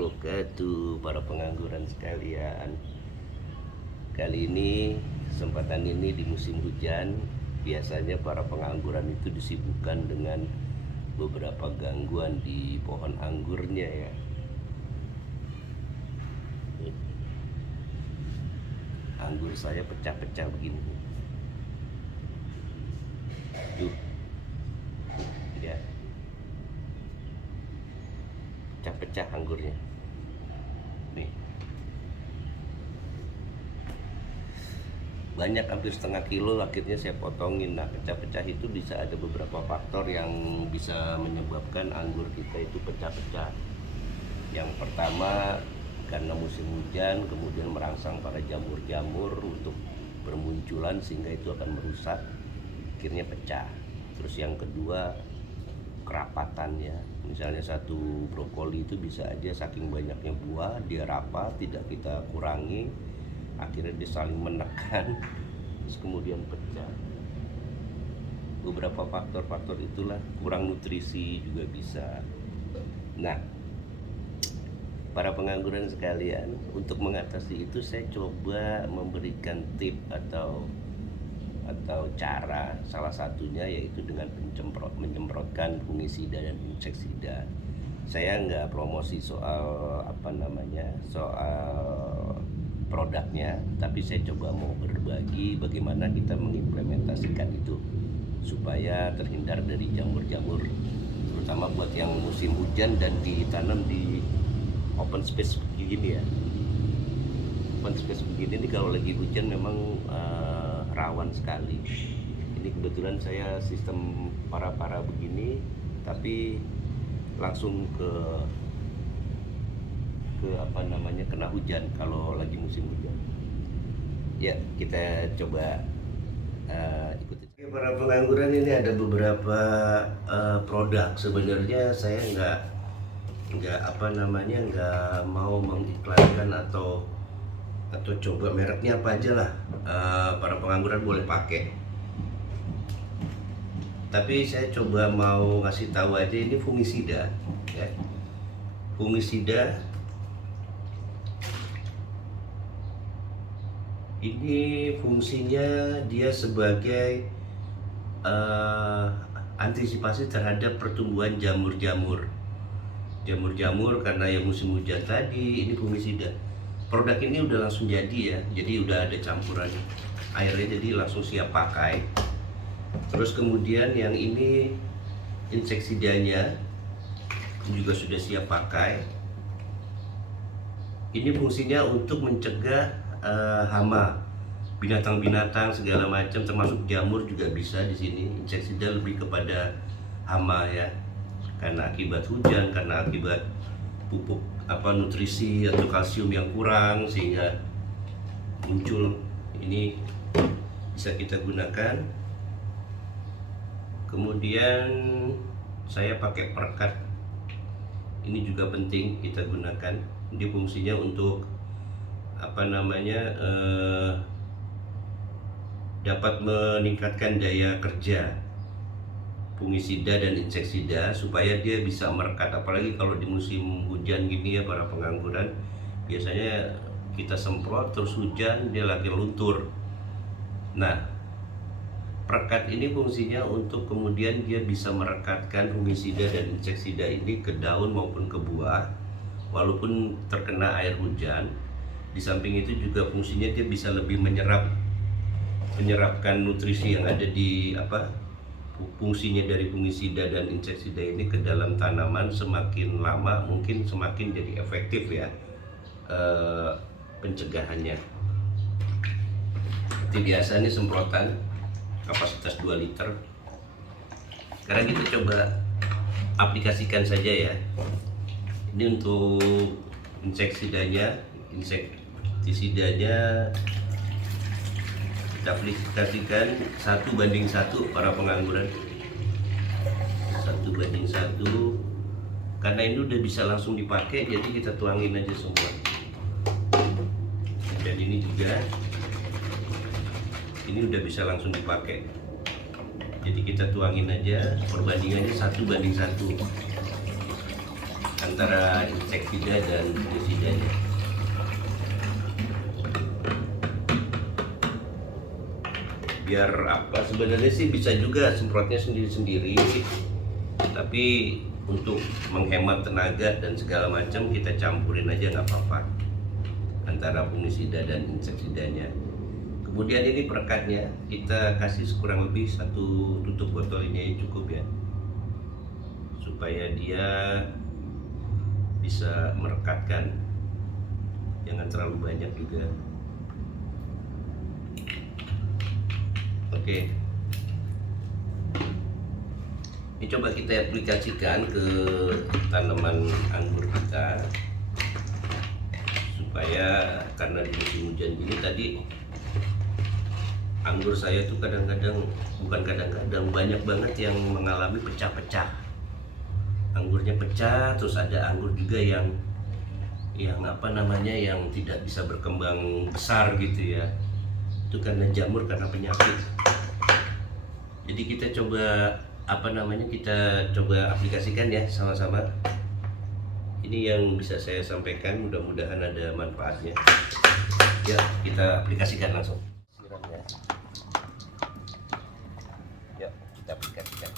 wabarakatuh, para pengangguran sekalian. Kali ini, kesempatan ini di musim hujan, biasanya para pengangguran itu disibukkan dengan beberapa gangguan di pohon anggurnya ya. Anggur saya pecah-pecah begini. Tuh. Ya. Pecah-pecah anggurnya. Nih. Banyak, hampir setengah kilo, akhirnya saya potongin. Nah, pecah-pecah itu bisa ada beberapa faktor yang bisa menyebabkan anggur kita itu pecah-pecah. Yang pertama, karena musim hujan kemudian merangsang pada jamur-jamur untuk bermunculan sehingga itu akan merusak, akhirnya pecah. Terus yang kedua, kerapatannya. Misalnya satu brokoli itu bisa aja saking banyaknya buah dia rapat, tidak kita kurangi, akhirnya dia saling menekan, terus kemudian pecah. Beberapa faktor-faktor itulah, kurang nutrisi juga bisa. Nah, para pengangguran sekalian, untuk mengatasi itu saya coba memberikan tip atau cara, salah satunya yaitu dengan menyemprotkan fungisida dan insektisida. Saya nggak promosi soal soal produknya, tapi saya coba mau berbagi bagaimana kita mengimplementasikan itu supaya terhindar dari jamur-jamur, terutama buat yang musim hujan dan ditanam di open space begini ya. Open space begini nih kalau lagi hujan memang rawan sekali. Ini kebetulan saya sistem para begini, tapi langsung ke kena hujan kalau lagi musim hujan. Ya, kita coba ikuti. Para pengangguran, ini ada beberapa produk. Sebenarnya saya nggak mau mengiklankan atau coba mereknya apa aja lah. Para pengangguran boleh pakai, tapi saya coba mau ngasih tahu aja, ini fungisida ya. Fungisida ini fungsinya dia sebagai antisipasi terhadap pertumbuhan jamur-jamur karena yang musim hujan tadi. Ini fungisida. Produk ini udah langsung jadi ya, jadi udah ada campuran airnya, jadi langsung siap pakai. Terus kemudian yang ini inseksidanya juga sudah siap pakai. Ini fungsinya untuk mencegah hama, binatang-binatang segala macam, termasuk jamur juga bisa di sini. Inseksida lebih kepada hama ya, karena akibat hujan, karena akibat pupuk nutrisi atau kalsium yang kurang sehingga muncul. Ini bisa kita gunakan. Kemudian saya pakai perekat, ini juga penting kita gunakan. Ini fungsinya untuk dapat meningkatkan daya kerja fungisida dan inseksida supaya dia bisa merekat. Apalagi kalau di musim hujan gini ya, para pengangguran biasanya kita semprot terus hujan dia lagi luntur. Nah, perekat ini fungsinya untuk kemudian dia bisa merekatkan fungisida dan inseksida ini ke daun maupun ke buah walaupun terkena air hujan. Di samping itu juga fungsinya dia bisa lebih menyerapkan nutrisi yang ada di fungsinya dari fungisida dan inseksida ini ke dalam tanaman. Semakin lama mungkin semakin jadi efektif ya pencegahannya. Seperti biasa ini semprotan kapasitas 2 liter. Sekarang kita coba aplikasikan saja ya. Ini untuk insektisidanya kita aplikasikan 1:1 para pengangguran, 1:1, karena ini udah bisa langsung dipakai, jadi kita tuangin aja semua. Dan ini juga ini udah bisa langsung dipakai, jadi kita tuangin aja, perbandingannya 1:1. antara insektisida dan fungisidanya. Biar apa, sebenarnya sih bisa juga semprotnya sendiri-sendiri, tapi untuk menghemat tenaga dan segala macam kita campurin aja nggak apa-apa antara fungisida dan insektisidanya. Kemudian ini perekatnya kita kasih kurang lebih 1 tutup botol ini cukup ya, supaya dia bisa merekatkan, jangan terlalu banyak juga. Oke, ini coba kita aplikasikan ke tanaman anggur kita, supaya karena di musim hujan ini tadi anggur saya tuh banyak banget yang mengalami pecah-pecah. Anggurnya pecah, terus ada anggur juga yang yang tidak bisa berkembang besar gitu ya. Itu karena jamur, karena penyakit. Jadi kita coba kita coba aplikasikan ya sama-sama. Ini yang bisa saya sampaikan, mudah-mudahan ada manfaatnya. Ya, kita aplikasikan langsung. Siram ya. Yuk, kita aplikasikan.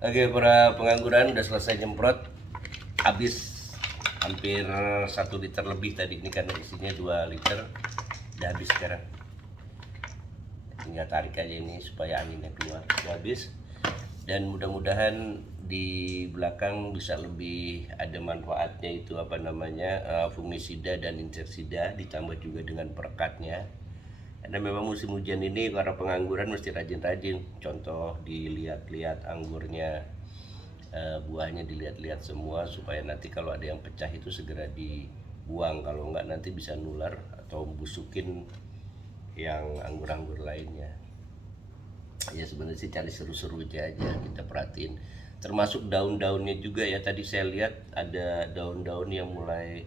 Oke, para pengangguran udah selesai nyemprot, habis hampir 1 liter lebih tadi, ini karena isinya 2 liter, udah habis sekarang. Tinggal tarik aja ini supaya anginnya keluar, udah habis. Dan mudah-mudahan di belakang bisa lebih ada manfaatnya, itu fungisida dan insektisida, ditambah juga dengan perekatnya. Karena memang musim hujan ini para pengangguran mesti rajin-rajin. Contoh, dilihat-lihat anggurnya, buahnya dilihat-lihat semua, supaya nanti kalau ada yang pecah itu segera dibuang. Kalau enggak nanti bisa nular atau busukin yang anggur-anggur lainnya. Ya sebenarnya sih cari seru-seru aja kita perhatiin. Termasuk daun-daunnya juga ya. Tadi saya lihat ada daun-daun yang mulai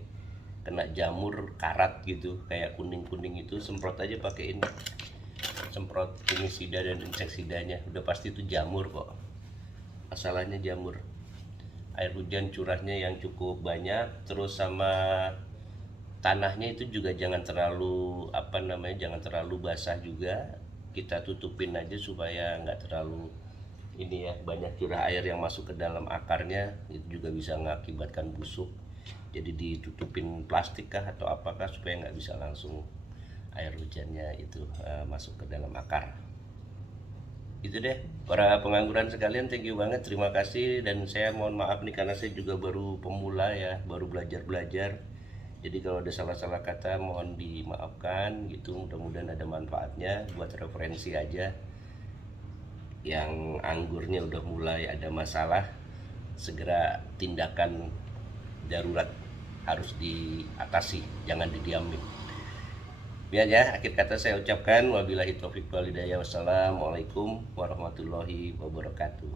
kena jamur karat gitu, kayak kuning-kuning itu, semprot aja pakai ini, semprot fungisida dan insektisidanya, udah pasti itu jamur kok, masalahnya jamur. Air hujan curahnya yang cukup banyak, terus sama tanahnya itu juga jangan terlalu jangan terlalu basah juga, kita tutupin aja supaya nggak terlalu banyak curah air yang masuk ke dalam akarnya, itu juga bisa mengakibatkan busuk. Jadi ditutupin plastik kah atau apakah supaya nggak bisa langsung air hujannya itu masuk ke dalam akar. Itu deh para pengangguran sekalian, thank you banget, terima kasih. Dan saya mohon maaf nih karena saya juga baru pemula ya, baru belajar. Jadi kalau ada salah-salah kata mohon dimaafkan gitu. Mudah-mudahan ada manfaatnya, buat referensi aja. Yang anggurnya udah mulai ada masalah, segera tindakan darurat harus diatasi, jangan didiamin. Biar ya, akhir kata saya ucapkan wabillahi taufiq wal hidayah. Wassalamualaikum warahmatullahi wabarakatuh.